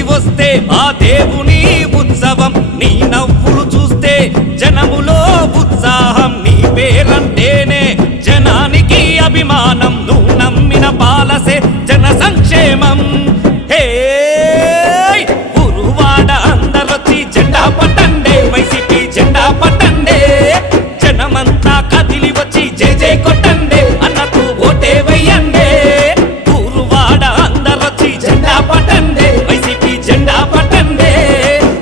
కదిలి వస్తే ఆ దేవుని ఉత్సవం, నీ నవ్వులు చూస్తే జనములో ఉత్సాహం. నీ పేరంటేనే జనానికి అభిమానం, నువ్వు నమ్మిన పాలసే జన సంక్షేమం. హే ఉరువాడ అందరొచ్చి జెండా పట్టండే, వైసీపీ జెండా పట్టండే. జనమంతా కదిలి వచ్చి జై జై కొట్టండే, అన్నకు ఓటే వెయ్యండే. ఉరువాడ అందరొచ్చి జెండా పట్టండే, వైసీపీ జెండా పట్టండే.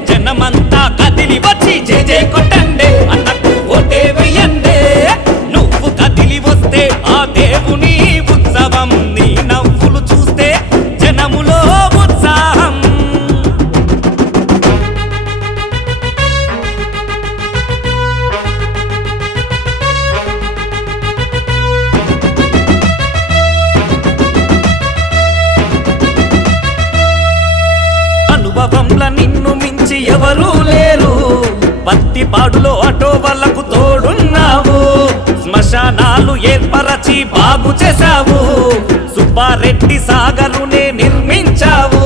జనమంతా కదిలి వచ్చి జై జై కొట్టండే, అన్నకు ఓటే వెయ్యండే. నువ్వు కదిలి వస్తే ఆ దేవుని ఉత్సవం, నీ నవ్వులు చూస్తే జనములో ఉత్సాహం. అనుభవంల నిన్ను మించి ఎవరూ లేరు, పత్తిపాడులో ఆటో వాళ్ళకు తోడున్నావు. శ్మశానాలు ఏర్పరచి బాగు చేశావు, సుబ్బారెడ్డి సాగరునే నిర్మించావు.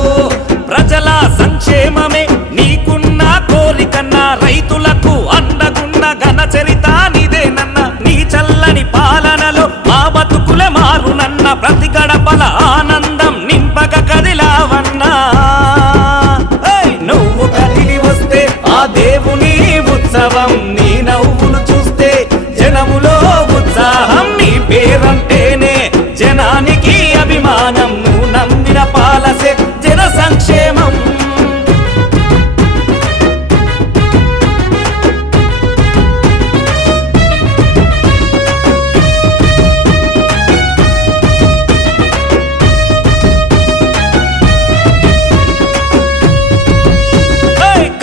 ప్రజల సంక్షేమమే నీకున్న కోరికన్నా, రైతులకు అండగున్న ఘన చరిత నీదేనన్న. నీ చల్లని పాలనలో మా బతుకుల మారునన్న, ప్రతి గడపల ఆనందం నింపక కదిలావన్నా. నువ్వు కదిలి వస్తే ఆ దేవుని ఉత్సవం, నీ నవ్వులు చూస్తే జనములో ఉత్సాహం. నీ పేరంటేనే జనానికి అభిమానం, నువ్వు నమ్మిన పాలసే జన సంక్షేమం.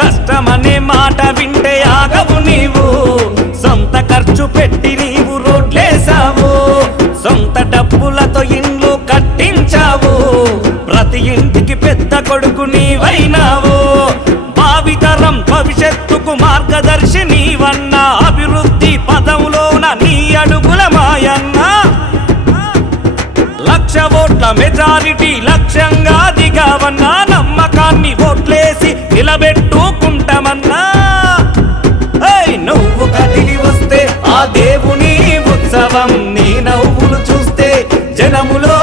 కష్టమనే మాట వింటే ఆగవు నీవు, సొంత ఖర్చు పెట్టి నీవు రోడ్లేసావు. సొంత డబ్బులతో ఇండ్లు కట్టించావు, ప్రతి ఇంటికి పెద్ద కొడుకు నీవైనావు. భావితరం భవిష్యత్తుకు మార్గదర్శి నీవన్నా, అభివృద్ధి పదంలోన నీ అడుగుల మాయన్నా. 1,00,000 ఓట్ల మెజారిటీ లక్ష్యంగా దిగావన్నా, నమ్మకాన్ని ఓట్లేసి నిలబెట్టుకుంటామన్నా. నువ్వు కదిలి వస్తే ఆ దేవుని ఉత్సవం, నీ నవ్వులు చూస్తే జనములో